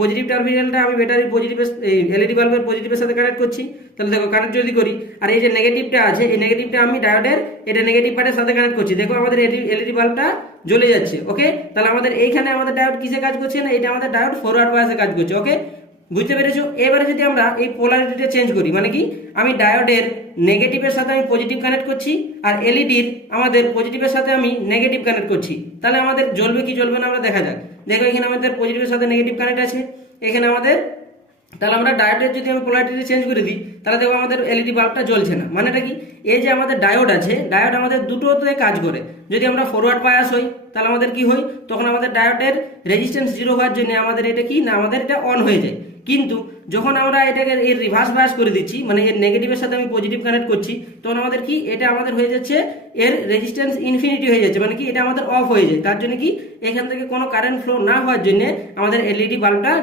Positive টার্মিনালটা আমি ব্যাটারির positive LED বাল্বের পজিটিভের সাথে কানেক্ট করছি। তাহলে দেখো কানেক্ট যদি করি, আর এই যে নেগেটিভটা আছে, এই নেগেটিভটা আমি ডায়োডের এটা নেগেটিভ পার্টের সাথে কানেক্ট করছি। দেখো আমাদের এলইডি বাল্বটা জ্বলে যাচ্ছে। ওকে, তাহলে আমাদের এইখানে আমাদের ডায়োড কিসে কাজ করছে না, এটা আমাদের ডায়োড ফরওয়ার্ড বায়াসে কাজ করছে। ওকে, বুঝতে পেরেছো? এবারে যদি আমরা এই পোলারিটিটা চেঞ্জ করি, মানে কি আমি ডায়োডের নেগেটিভের সাথে আমি পজিটিভ কানেক্ট করছি, আর এলইডির আমাদের পজিটিভের সাথে আমি নেগেটিভ কানেক্ট করছি, তাহলে আমাদের জ্বলবে কি জ্বলবে না আমরা দেখা যাক। দেখো এখানে আমাদের পজিটিভের সাথে নেগেটিভ কানেক্ট আছে এখানে আমাদের, তাহলে আমরা ডায়োডের যদি আমি পোলারিটি চেঞ্জ করে দিই, তাহলে দেখো আমাদের এলইডি বাল্বটা জ্বলছে না। মানেটা কি, এই যে আমাদের ডায়োড আছে, ডায়োড আমাদের দুটোতে কাজ করে। যদি আমরা ফরওয়ার্ড বায়াস হই তাহলে আমাদের কি হয়, তখন আমাদের ডায়োডের রেজিস্ট্যান্স জিরো হওয়ার জন্য আমাদের এটা কি না, আমাদের এটা অন হয়ে যায়। কিন্তু যখন আমরা এটাকে এর রিভার্স বায়াস করে দিচ্ছি, মানে এর নেগেটিভের সাথে আমি পজিটিভ কানেক্ট করছি, তখন আমাদের কি এটা আমাদের হয়ে যাচ্ছে এর রেজিস্ট্যান্স ইনফিনিটি হয়ে যাচ্ছে, মানে কি এটা আমাদের অফ হয়ে যায়। তার জন্য কি এখান থেকে কোনো কারেন্ট ফ্লো না হওয়ার জন্য আমাদের এলইডি বাল্বটা